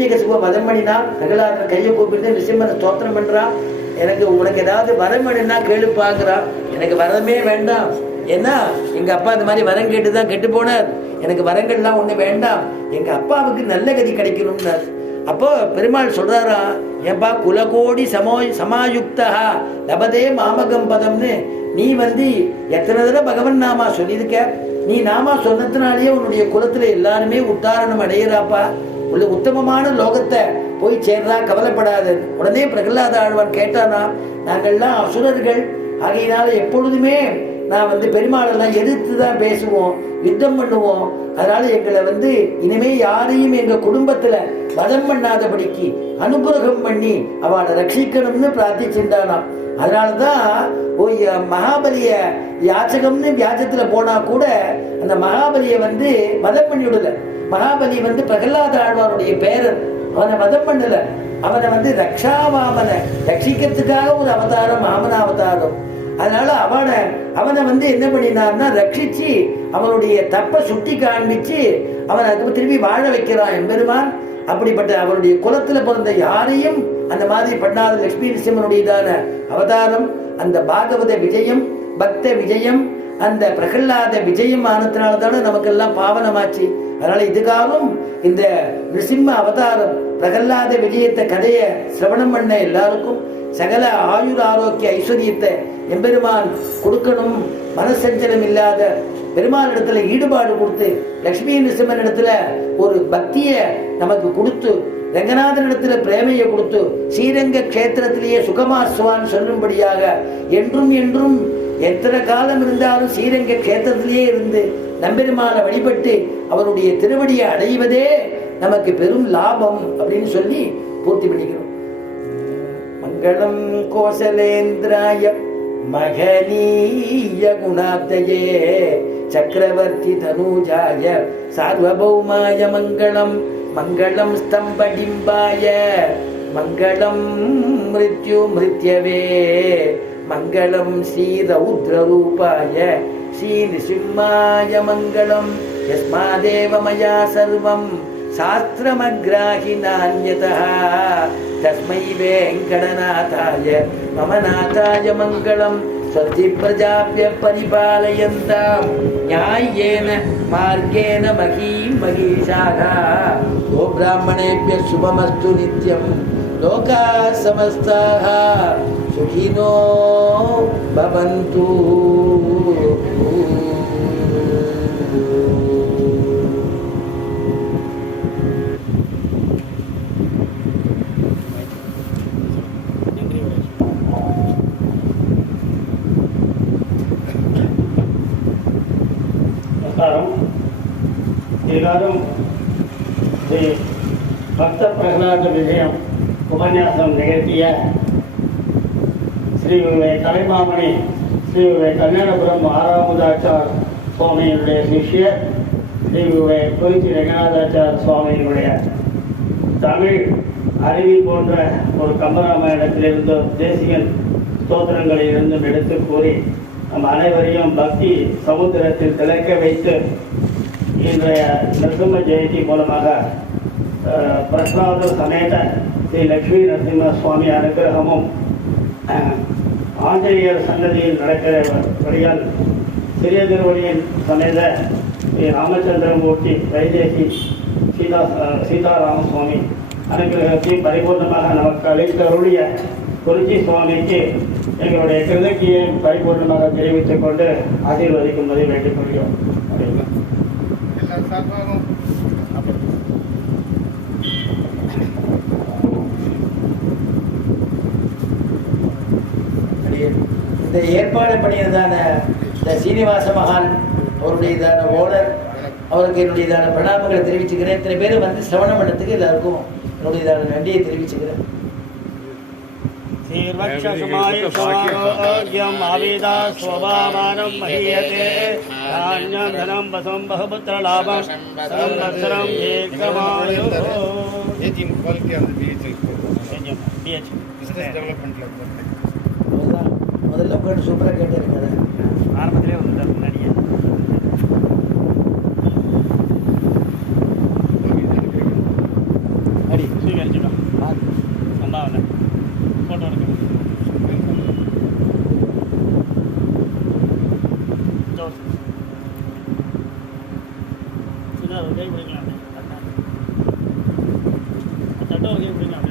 இரண்யகசிப வதம் பண்ணினா பிரகலாதன் கையை கூப்பிட்டு நிசிம்மனை ஸ்தோத்திரம் பண்ணுறான் எனக்கு உனக்கு ஏதாவது வரம் வேணும்னா கேளு பார்க்குறான் எனக்கு வரமே வேண்டாம். ஏன்னா எங்கள் அப்பா இந்த மாதிரி வரம் கேட்டு தான் கெட்டு போனார். எனக்கு வரங்கள்லாம் ஒன்று வேண்டாம். எங்கள் அப்பாவுக்கு நல்ல கதி கிடைக்கணும்னார். அப்போ பெருமாள் சொல்கிறாரா ஏன்பா குலகோடி சமோ சமாயுக்தா லபதே மாமகம் பதம்னு. நீ வந்து எத்தனை தடவை பகவன் நாமா சொல்லியிருக்க? நீ நாமா சொன்னதுனாலேயே உன்னுடைய குலத்தில் எல்லாருமே உத்தாரணம் அடையிறாப்பா. உள்ள உத்தமமான லோகத்தை போய் சேர்றா கவலைப்படாது. உடனே பிரகலாத ஆழ்வான் கேட்டானா நாங்கள்லாம் அசுரர்கள். ஆகையினால எப்பொழுதுமே நான் வந்து பெருமாளெல்லாம் எதிர்த்து தான் பேசுவோம் யுத்தம் பண்ணுவோம். அதனால எங்களை வந்து இனிமே யாரையும் எங்க குடும்பத்துல வதம் பண்ணாதபடிக்கு அனுகிரகம் பண்ணி அவளை ரட்சிக்கணும்னு பிரார்த்திச்சிருந்தானாம் அதனாலதான் மகாபலிய யாச்சகம்னு வியாஜத்துல போனா கூட அந்த மகாபலிய வந்து வதம் பண்ணி விடல மகாபலி வந்து பிரகலாத ஆழ்வாருடைய பேரன் அவனை வதம் பண்ணல. அவனை வந்து ரக்ஷாவாமனை ரட்சிக்கிறதுக்காக ஒரு அவதாரம் வாமன அவதாரம். அதனால அவனை அவனை வந்து என்ன பண்ணினார்னா ரட்சிச்சு அவனுடைய தப்ப சுட்டி காண்பிச்சு அவனை அது திரும்பி வாழ வைக்கிறான் என்பெருமான் அப்படிப்பட்ட அவருடைய குலத்துல பிறந்த யாரையும் அந்த மாதிரி பண்ணாத லட்சுமி நரசிம்மனுடையதான அவதாரம் அந்த பாகவத விஜயம் பக்த விஜயம் அந்த பிரகல்லாத விஜயம் ஆனதுனால தானே நமக்கெல்லாம் பாவனமாச்சு. அதனால இதுகாலும் இந்த நிருசிம்ம அவதாரம் பிரகல்லாத விஜயத்தை கதையை சிரவணம் பண்ண எல்லாருக்கும் சகல ஆயுர் ஆரோக்கிய ஐஸ்வர்யத்தை எம்பெருமான் கொடுக்கணும். மனசஞ்சலம் இல்லாத பெருமாள் இடத்துல ஈடுபாடு கொடுத்து லக்ஷ்மி நிருசிம்மன் இடத்துல ஒரு பக்தியை நமக்கு கொடுத்து ரங்கநாதன் இடத்துல பிரேமையை கொடுத்து ஸ்ரீரங்க கஷேத்திரத்திலேயே சுகமாசுவான் சொல்லும்படியாக என்றும் என்றும் எத்தனை காலம் இருந்தாலும் ஸ்ரீரங்க கஷேத்திரத்திலேயே இருந்து நம்பெருமான வழிபட்டு அவருடைய திருவடியை அடைவதே நமக்கு பெரும் லாபம் அப்படின்னு சொல்லி பூர்த்தி பண்ணிக்கிறோம். மங்களம் கோசலேந்திராய மகனீய குணாப்தயே சக்கரவர்த்தி தனூஜாய சார்வபௌமாய மங்களம் மங்களம் ஸ்தம்படிம்பாய மங்களம் மிருத்யு மிருத்யவே. மங்களம் ஸ்ரீரௌத்ரரூபாய ஸ்ரீநிசிம்மாய மங்களம் யஸ்மாதேவ மயா சர்வம் शास्त्रमग्राहि नान्यतः तस्मै वेङ्कटनाथाय मम नाथाय मङ्गलं स्वस्ति प्रजाभ्य परिपालयन्तां न्याय्येन मार्गेण महीं महीषाः गो ब्राह्मणेभ्यः शुभमस्तु नित्यं लोकाः समस्ताः सुखिनो भवन्तु। भक्त प्रहलाद विजय उपन्यासम निकलती है ஸ்ரீ கலைமாமணி ஸ்ரீ கல்யாணபுரம் ஆறாமுதாச்சார் சுவாமியினுடைய சிஷ்யர் ஸ்ரீ குறிச்சி ரங்கநாதாச்சார் சுவாமியினுடைய தமிழ் அருவி போன்ற ஒரு கம்பராமாயணத்திலிருந்தும் தேசியன் ஸ்தோத்திரங்களிலிருந்தும் எடுத்து கூறி நம் அனைவரையும் பக்தி சமுத்திரத்தில் திளைக்க வைத்து இன்றைய நரசிம்ம ஜெயந்தி மூலமாக பிரசாத சமேத ஸ்ரீ லக்ஷ்மி நரசிம்ம சுவாமி அனுகிரகமும் ஆஞ்சநேயர் சன்னதியில் நடக்கிறபடியால் சிறிய திருவடியின் சமேத ஸ்ரீ ராமச்சந்திரமூர்த்தி வைதேசி சீதா சீதாராம சுவாமி அனுகிரகத்தை பரிபூர்ணமாக நமக்கு அளித்தருளிய குறிச்சி சுவாமிக்கு எங்களுடைய கிருதக்கியை பரிபூர்ணமாக தெரிவித்துக் கொண்டு ஆசீர்வதிக்கும்படி வேண்டிக் கொள்கிறோம் இந்த ஏற்பாடு பண்ணியதான இந்த சீனிவாச மகான் அவருடைய இதான ஓனர் அவருக்கு என்னுடைய இதான பிரணாமங்களை தெரிவிச்சுக்கிறேன். இத்தனை பேர் வந்து சிரவண மண்டத்துக்கு எல்லாருக்கும் என்னுடைய இதான நன்றியை தெரிவிச்சுக்கிறேன். ீர்வக்ஷமாயுமாயோமாவேதாஸ்வபாமானம் மஹீயதே தானியம் தனம் வசம் பகபுத்திர கேட்டு சூப்பராக கேட்டிருக்காரு ஆரம்பத்திலே வந்து முன்னாடியே. சரி ஸ்வீகரிச்சுக்கோ ஃபோட்டோ எடுக்க. ஜோஸ். ஒரு கை பிடிக்கலாம். சட்டம் தட்டை ஒரு கை பிடிக்கலாம்.